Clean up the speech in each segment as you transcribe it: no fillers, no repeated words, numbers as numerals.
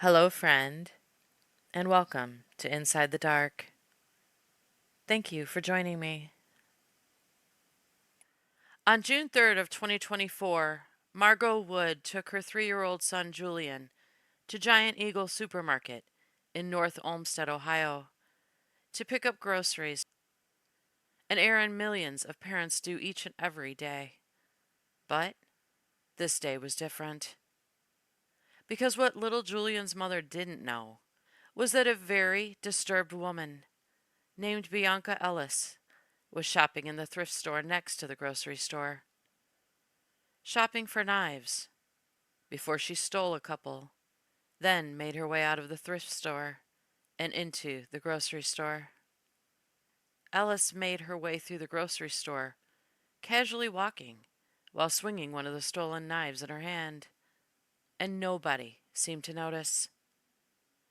Hello, friend, and welcome to Inside the Dark. Thank you for joining me. On June 3rd of 2024, Margot Wood took her 3-year-old son Julian to Giant Eagle Supermarket in North Olmsted, Ohio, to pick up groceries, an errand millions of parents do each and every day. But this day was different. Because what little Julian's mother didn't know was that a very disturbed woman named Bianca Ellis was shopping in the thrift store next to the grocery store. Shopping for knives before she stole a couple, then made her way out of the thrift store and into the grocery store. Ellis made her way through the grocery store, casually walking while swinging one of the stolen knives in her hand, and nobody seemed to notice.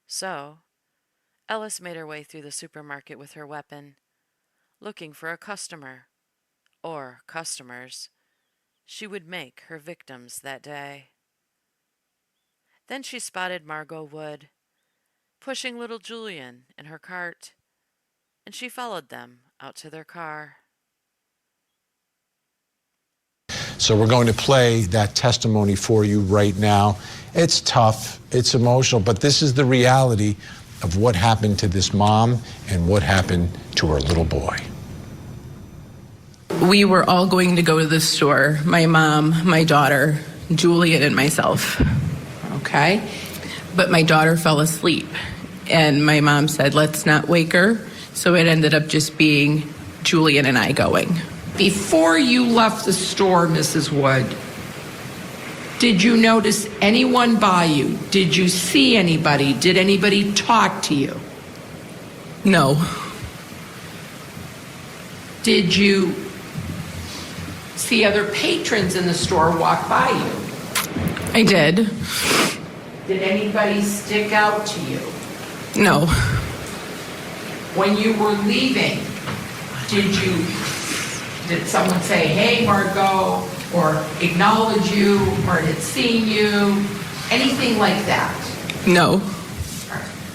So, Ellis made her way through the supermarket with her weapon, looking for a customer, or customers, she would make her victims that day. Then she spotted Margot Wood, pushing little Julian in her cart, and she followed them out to their car. So we're going to play that testimony for you right now. It's tough, it's emotional, but this is the reality of what happened to this mom and what happened to her little boy. We were all going to go to the store, my mom, my daughter, Julian, and myself. Okay? But my daughter fell asleep, and my mom said, let's not wake her. So it ended up just being Julian and I going. Before you left the store, Mrs. Wood, did you notice anyone by you? Did you see anybody? Did anybody talk to you? No. Did you see other patrons in the store walk by you? I did. Did anybody stick out to you? No. When you were leaving, did someone say, hey, Margot, or acknowledge you, or had seen you, anything like that? No.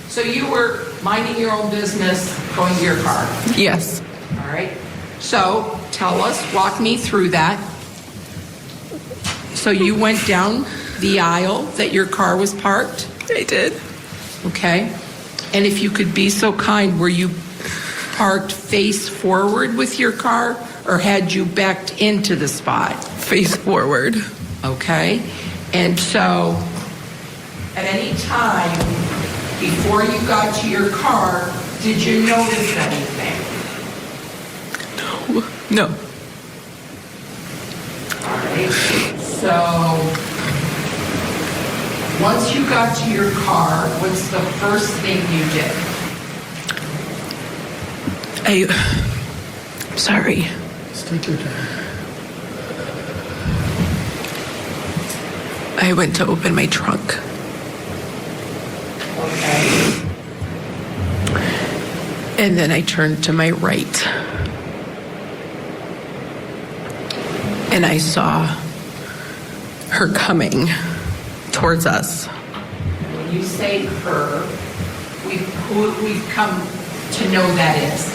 So you were minding your own business, going to your car? Yes. All right. So tell us, walk me through that. So you went down the aisle that your car was parked? I did. Okay. And if you could be so kind, were you parked face forward with your car, or had you backed into the spot? Face forward. Okay. And so at any time before you got to your car, did you notice anything? No. All right. So once you got to your car, what's the first thing you did? Sorry. Just take your time. I went to open my trunk. Okay. And then I turned to my right. And I saw her coming towards us. When you say her, who we've come to know that is?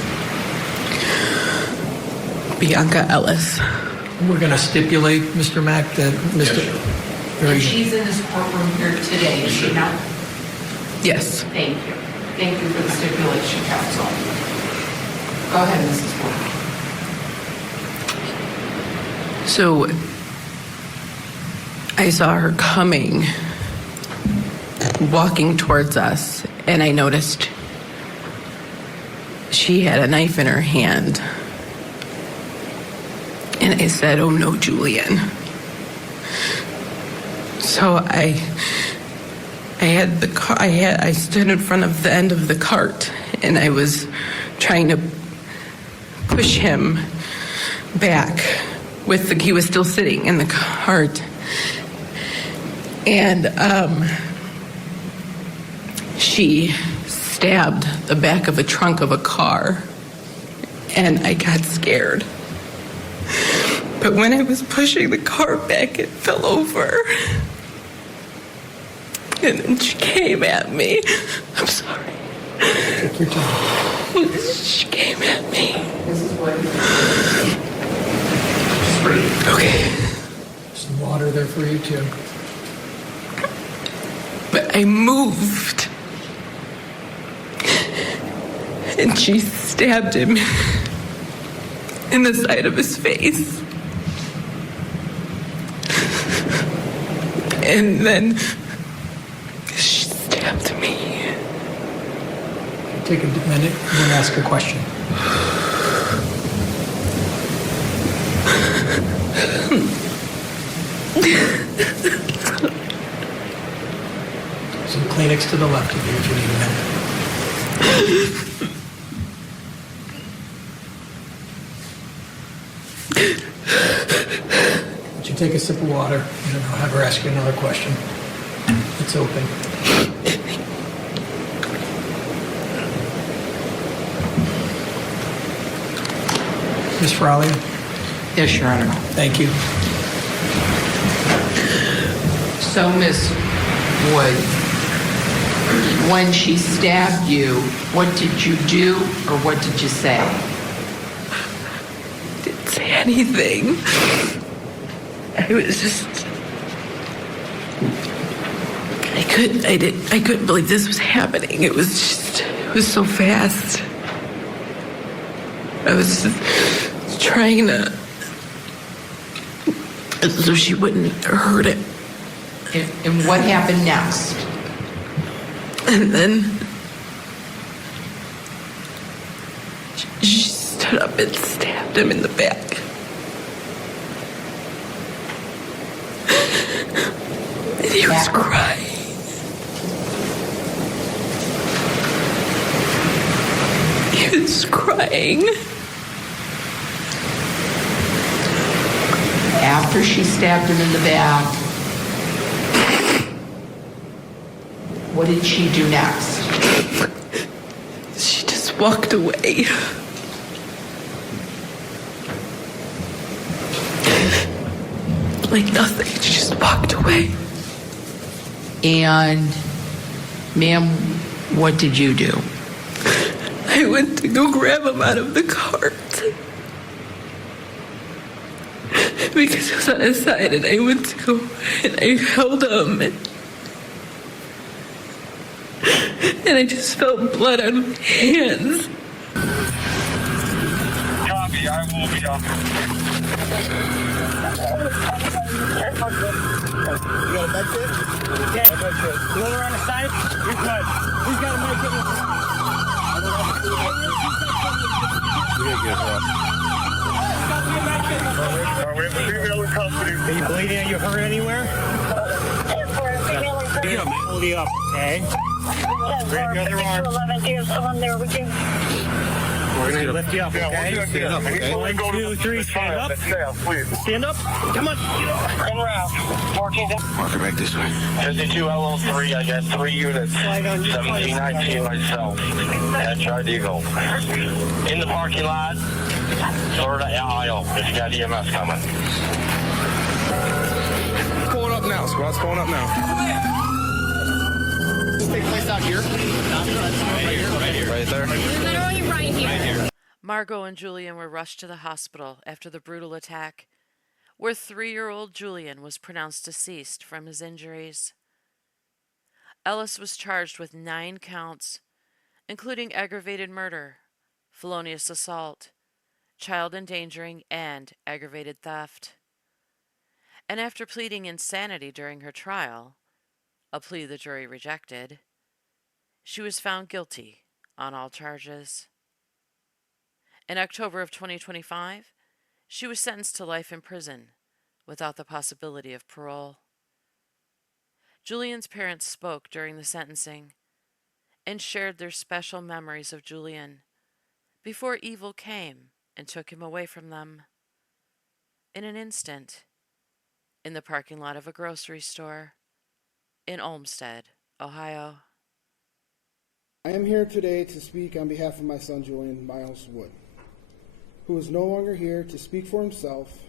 Bianca Ellis. We're going to stipulate, Mr. Mack, that Mr. Very And good. she's in this courtroom here today, is she not? Yes. Thank you. Thank you for the stipulation, counsel. Go ahead, Mrs. Wood. So I saw her coming, walking towards us, and I noticed she had a knife in her hand. And I said, "Oh no, Julian." So I had the car, I stood in front of the end of the cart, and I was trying to push him back he was still sitting in the cart. And she stabbed the back of a trunk of a car, and I got scared. But when I was pushing the car back, it fell over. And then she came at me. I'm sorry. Take your time. She came at me. Mrs. Wood. Okay. Some water there for you, too. But I moved. And she stabbed him in the side of his face. And then she stabbed me. Take a minute and then ask a question. Some Kleenex to the left of you if you need a minute. Would you take a sip of water and then I'll have her ask you another question. It's open. Ms. Frawley? Yes, Your Honor. Thank you. So, Miss Wood, when she stabbed you, what did you do or what did you say? Didn't say anything. I was just. I couldn't believe this was happening. It was so fast. I was just trying to, so she wouldn't hurt it. And what happened next? And then she stood up and stabbed him in the back. And he was crying. He was crying. After she stabbed him in the back, what did she do next? She just walked away. Like nothing. She just walked away. And, ma'am, what did you do? I went to go grab him out of the cart. Because he was on his side, and I went to go and I held him. And I just felt blood on my hands. Copy, I will be up. You got a med kit? Yeah, a med kit. You want her on the side? You're good. Who's got a med kit? We didn't get her. We have a female in custody. Are you bleeding? Are you hurt anywhere? Yeah, hold you up, okay? Grab your other arm. 11, do you have someone there with you? We're going to lift you up, okay? Stand up, okay? 1, 2, 3, stand up. Stand up. Come on. Come around. 14. Mark it back this way. 52 LO3, I got 3 units. 1719 myself. At Tried Eagle. In the parking lot. Third aisle. If you got EMS coming. Pulling up now. Squad's pulling up now. Take place out here. Right there. Literally right here. Margot and Julian were rushed to the hospital after the brutal attack, where 3-year-old Julian was pronounced deceased from his injuries. Ellis was charged with 9 counts, including aggravated murder, felonious assault, child endangering, and aggravated theft. And after pleading insanity during her trial, a plea the jury rejected, she was found guilty on all charges. In October of 2025, she was sentenced to life in prison without the possibility of parole. Julian's parents spoke during the sentencing and shared their special memories of Julian before evil came and took him away from them. In an instant, in the parking lot of a grocery store in Olmsted, Ohio. I am here today to speak on behalf of my son Julian Miles Wood, who is no longer here to speak for himself,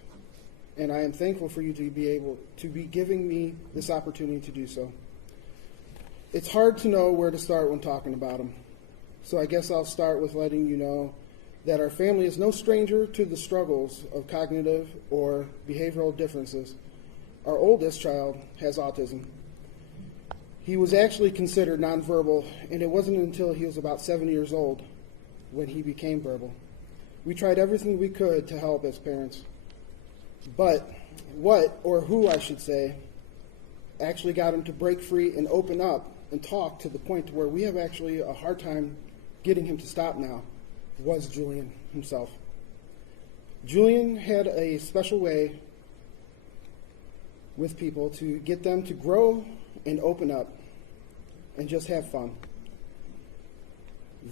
and I am thankful for you to be giving me this opportunity to do so. It's hard to know where to start when talking about him. So I guess I'll start with letting you know that our family is no stranger to the struggles of cognitive or behavioral differences. Our oldest child has autism. He was actually considered nonverbal, and it wasn't until he was about 7 years old when he became verbal. We tried everything we could to help as parents. But what, or who I should say, actually got him to break free and open up and talk to the point to where we have actually a hard time getting him to stop now was Julian himself. Julian had a special way with people to get them to grow and open up and just have fun.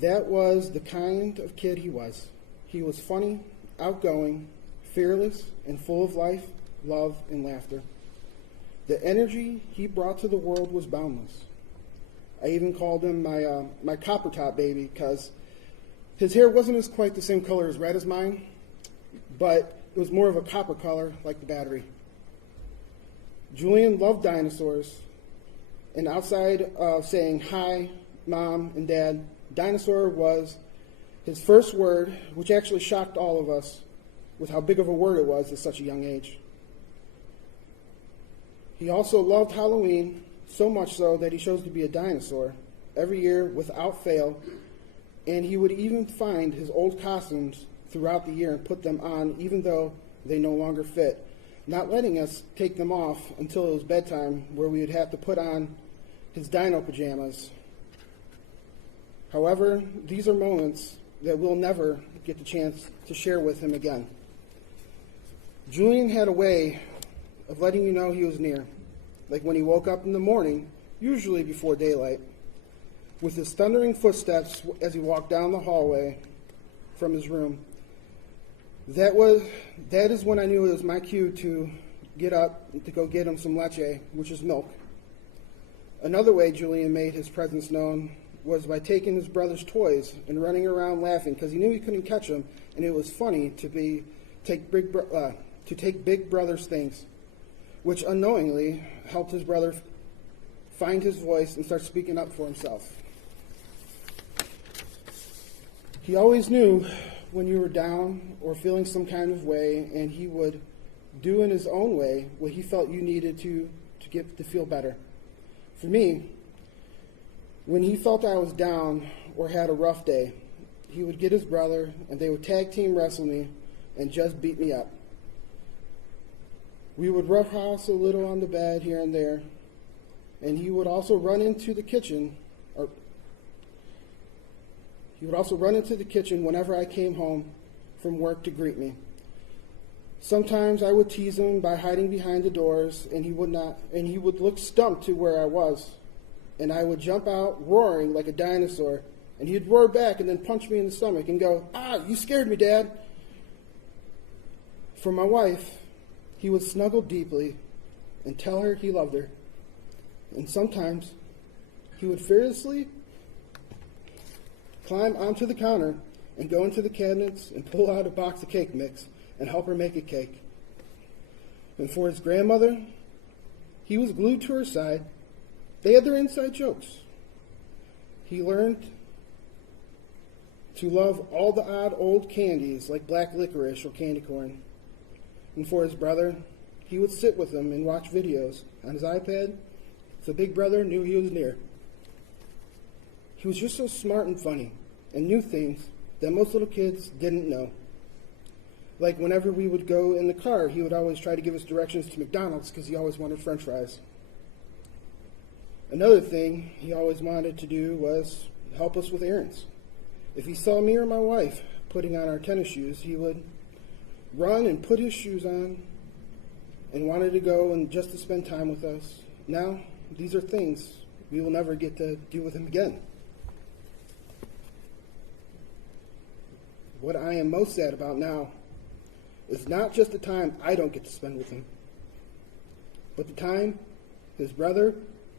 That was the kind of kid he was. He was funny, outgoing, fearless, and full of life, love, and laughter. The energy he brought to the world was boundless. I even called him my copper top baby because his hair wasn't as quite the same color as red as mine, but it was more of a copper color like the battery. Julian loved dinosaurs, and outside of saying hi, Mom and Dad, dinosaur was his first word, which actually shocked all of us with how big of a word it was at such a young age. He also loved Halloween, so much so that he chose to be a dinosaur every year without fail, and he would even find his old costumes throughout the year and put them on even though they no longer fit, not letting us take them off until it was bedtime, where we would have to put on his dino pajamas. However, these are moments that we'll never get the chance to share with him again. Julian had a way of letting you know he was near, like when he woke up in the morning, usually before daylight, with his thundering footsteps as he walked down the hallway from his room. That is when I knew it was my cue to get up to go get him some leche, which is milk. Another way Julian made his presence known was by taking his brother's toys and running around laughing because he knew he couldn't catch them, and it was funny to take big brother's things, which unknowingly helped his brother find his voice and start speaking up for himself. He always knew when you were down or feeling some kind of way, and he would do in his own way what he felt you needed to feel better. For me, when he felt I was down or had a rough day, he would get his brother and they would tag team wrestle me and just beat me up. We would roughhouse a little on the bed here and there, and he would also run into the kitchen whenever I came home from work to greet me. Sometimes I would tease him by hiding behind the doors, and he would look stumped to where I was, and I would jump out roaring like a dinosaur, and he'd roar back and then punch me in the stomach and go, "Ah, you scared me, Dad." For my wife, he would snuggle deeply and tell her he loved her. And sometimes he would fearlessly climb onto the counter and go into the cabinets and pull out a box of cake mix and help her make a cake. And for his grandmother, he was glued to her side. They had their inside jokes. He learned to love all the odd old candies like black licorice or candy corn. And for his brother, he would sit with him and watch videos on his iPad so Big Brother knew he was near. He was just so smart and funny and knew things that most little kids didn't know. Like whenever we would go in the car, he would always try to give us directions to McDonald's because he always wanted French fries. Another thing he always wanted to do was help us with errands. If he saw me or my wife putting on our tennis shoes, he would run and put his shoes on and wanted to go and just to spend time with us. Now, these are things we will never get to do with him again. What I am most sad about now is not just the time I don't get to spend with him, but the time his brother,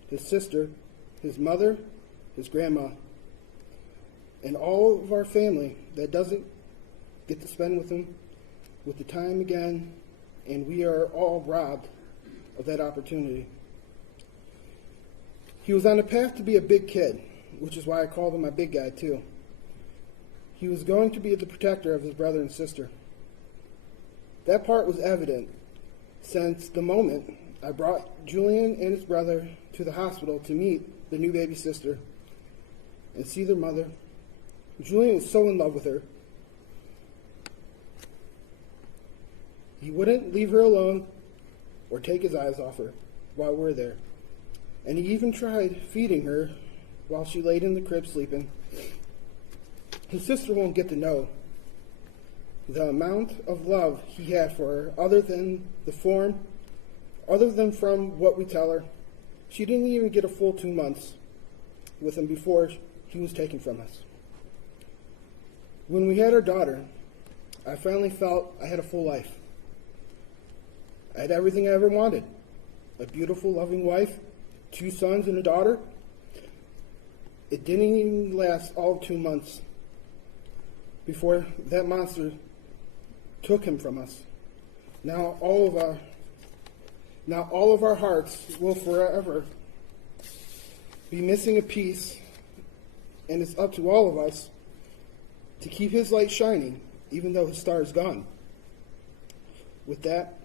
his sister, his mother, his grandma, and all of our family that doesn't get to spend with him with the time again, and we are all robbed of that opportunity. He was on a path to be a big kid, which is why I called him my big guy, too. He was going to be the protector of his brother and sister. That part was evident since the moment I brought Julian and his brother to the hospital to meet the new baby sister and see their mother. Julian was so in love with her. He wouldn't leave her alone or take his eyes off her while we were there. And he even tried feeding her while she laid in the crib sleeping. His sister won't get to know the amount of love he had for her other than from what we tell her. She didn't even get a full 2 months with him before he was taken from us. When we had our daughter, I finally felt I had a full life. I had everything I ever wanted. A beautiful, loving wife, 2 sons and a daughter. It didn't even last all 2 months before that monster took him from us. Now all of our hearts will forever be missing a piece, and it's up to all of us to keep his light shining, even though his star is gone. With that,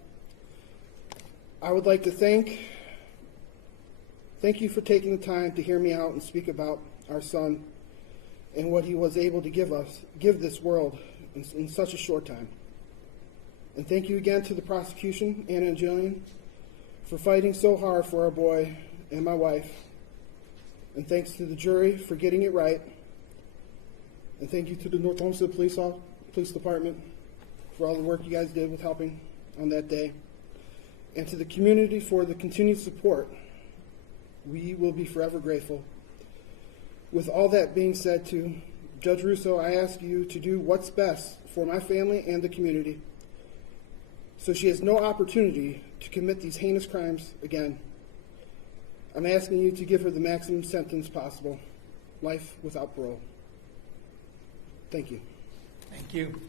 I would like to thank you for taking the time to hear me out and speak about our son and what he was able to give this world in such a short time. And thank you again to the prosecution, Anna and Jillian, for fighting so hard for our boy and my wife. And thanks to the jury for getting it right. And thank you to the North Olmsted Police Department for all the work you guys did with helping on that day. And to the community for the continued support. We will be forever grateful. With all that being said, to Judge Russo, I ask you to do what's best for my family and the community, so she has no opportunity to commit these heinous crimes again. I'm asking you to give her the maximum sentence possible, life without parole. Thank you. Thank you.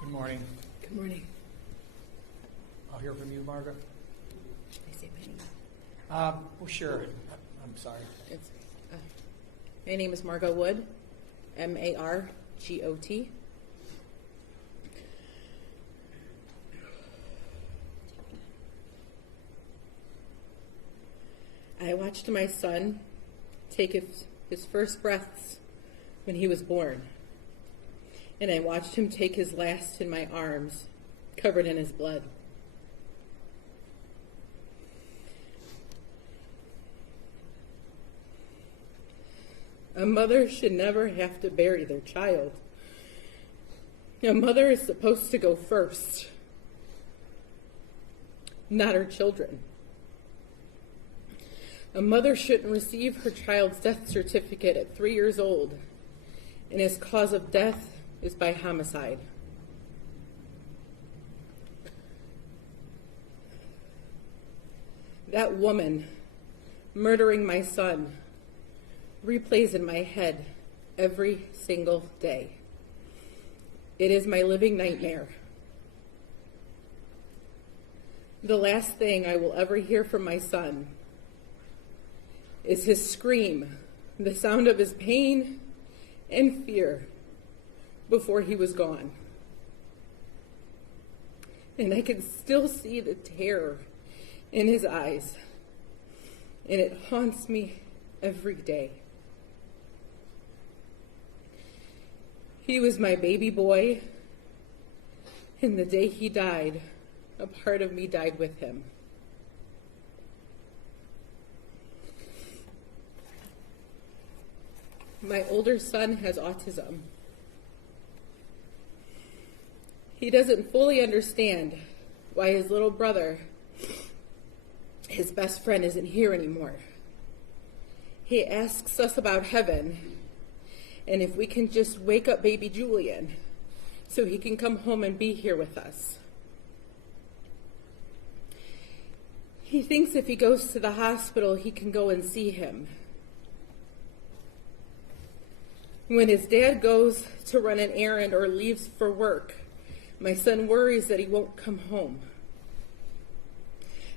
Good morning. Good morning. I'll hear from you, Margaret. I say my name. Well, sure. I'm sorry. My name is Margot Wood, Margot. I watched my son take his first breaths when he was born, and I watched him take his last in my arms, covered in his blood. A mother should never have to bury their child. A mother is supposed to go first, not her children. A mother shouldn't receive her child's death certificate at 3 years old, and his cause of death is by homicide. That woman murdering my son replays in my head every single day. It is my living nightmare. The last thing I will ever hear from my son is his scream, the sound of his pain and fear before he was gone. And I can still see the terror in his eyes, and it haunts me every day. He was my baby boy, and the day he died, a part of me died with him. My older son has autism. He doesn't fully understand why his little brother, his best friend, isn't here anymore. He asks us about heaven, and if we can just wake up baby Julian so he can come home and be here with us. He thinks if he goes to the hospital, he can go and see him. When his dad goes to run an errand or leaves for work, My son worries that he won't come home.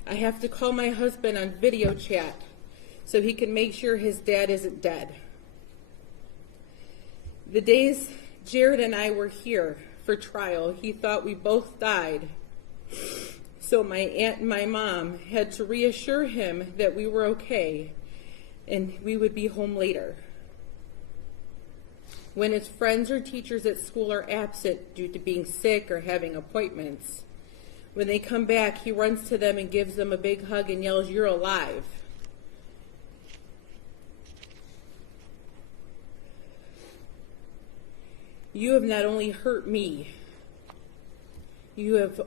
I have to call my husband on video chat so he can make sure his dad isn't dead. The days Jared and I were here for trial, he thought we both died. So my aunt and my mom had to reassure him that we were okay and we would be home later. When his friends or teachers at school are absent due to being sick or having appointments, when they come back, he runs to them and gives them a big hug and yells, "You're alive." You have not only hurt me, you have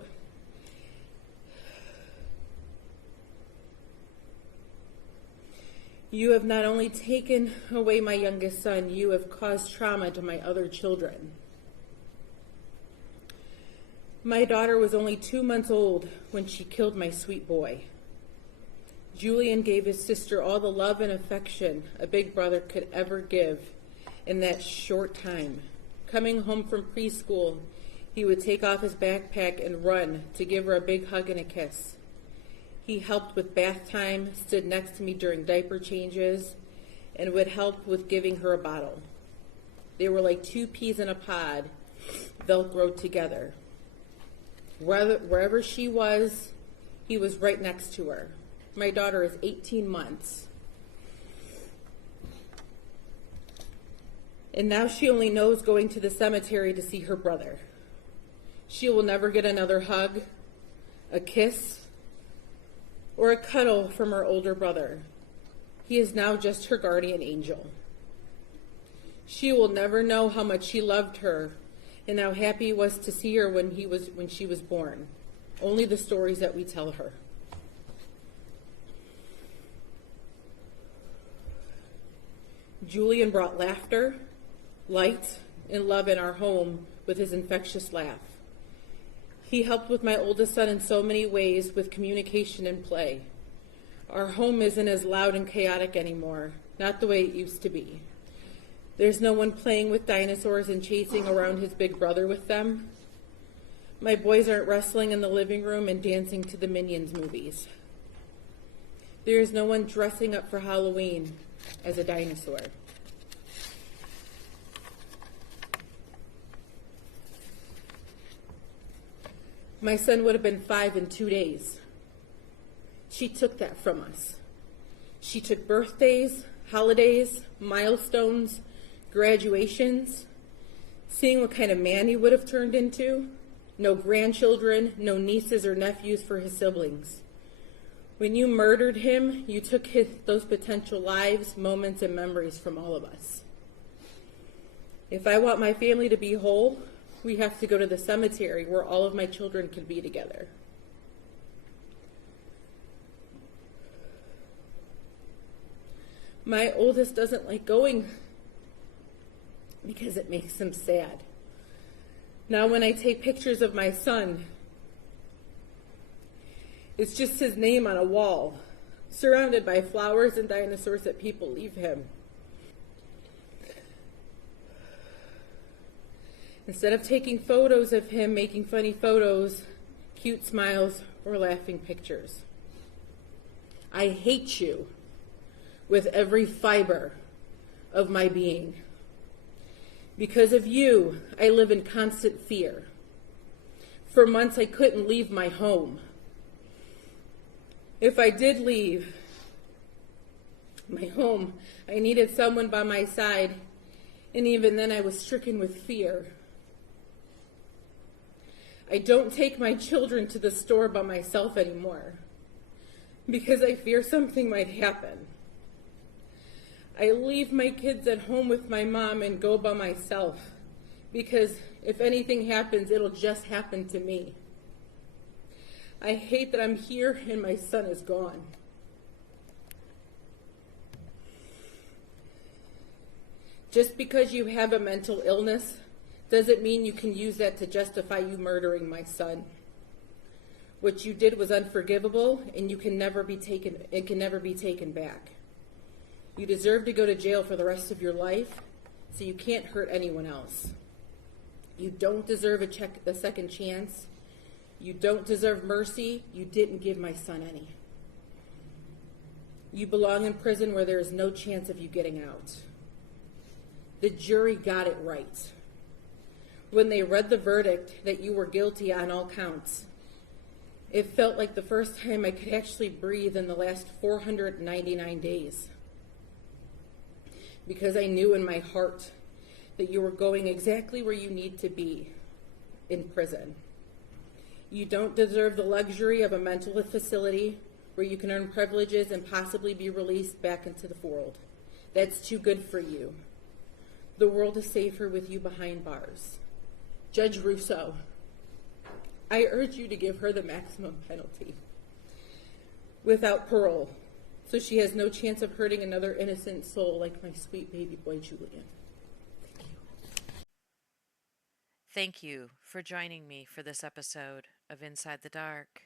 not only taken away my youngest son, you have caused trauma to my other children. My daughter was only 2 months old when she killed my sweet boy. Julian gave his sister all the love and affection a big brother could ever give in that short time. Coming home from preschool, he would take off his backpack and run to give her a big hug and a kiss. He helped with bath time, stood next to me during diaper changes, and would help with giving her a bottle. They were like two peas in a pod, Velcroed together. Wherever she was, he was right next to her. My daughter is 18 months. And now she only knows going to the cemetery to see her brother. She will never get another hug, a kiss, or a cuddle from her older brother. He is now just her guardian angel. She will never know how much he loved her and how happy he was to see her when she was born. Only the stories that we tell her. Julian brought laughter, light, and love in our home with his infectious laugh. He helped with my oldest son in so many ways with communication and play. Our home isn't as loud and chaotic anymore, not the way it used to be. There's no one playing with dinosaurs and chasing around his big brother with them. My boys aren't wrestling in the living room and dancing to the Minions movies. There is no one dressing up for Halloween as a dinosaur. My son would have been 5 in 2 days. She took that from us. She took birthdays, holidays, milestones, graduations, seeing what kind of man he would have turned into. No grandchildren, no nieces or nephews for his siblings. When you murdered him, you took those potential lives, moments, and memories from all of us. If I want my family to be whole, we have to go to the cemetery where all of my children can be together. My oldest doesn't like going because it makes him sad. Now when I take pictures of my son, it's just his name on a wall, surrounded by flowers and dinosaurs that people leave him. Instead of taking photos of him making funny photos, cute smiles, or laughing pictures. I hate you with every fiber of my being. Because of you, I live in constant fear. For months, I couldn't leave my home. If I did leave my home, I needed someone by my side, and even then I was stricken with fear. I don't take my children to the store by myself anymore because I fear something might happen. I leave my kids at home with my mom and go by myself because if anything happens, it'll just happen to me. I hate that I'm here and my son is gone. Just because you have a mental illness doesn't mean you can use that to justify you murdering my son. What you did was unforgivable, and it can never be taken back. You deserve to go to jail for the rest of your life, so you can't hurt anyone else. You don't deserve a second chance. You don't deserve mercy. You didn't give my son any. You belong in prison where there is no chance of you getting out. The jury got it right. When they read the verdict that you were guilty on all counts, it felt like the first time I could actually breathe in the last 499 days. Because I knew in my heart that you were going exactly where you need to be, in prison. You don't deserve the luxury of a mental facility where you can earn privileges and possibly be released back into the world. That's too good for you. The world is safer with you behind bars. Judge Russo, I urge you to give her the maximum penalty without parole, so she has no chance of hurting another innocent soul like my sweet baby boy Julian. Thank you. Thank you for joining me for this episode of Inside the Dark.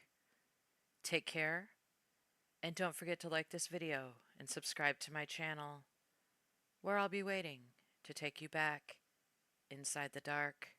Take care, and don't forget to like this video and subscribe to my channel, where I'll be waiting to take you back inside the dark.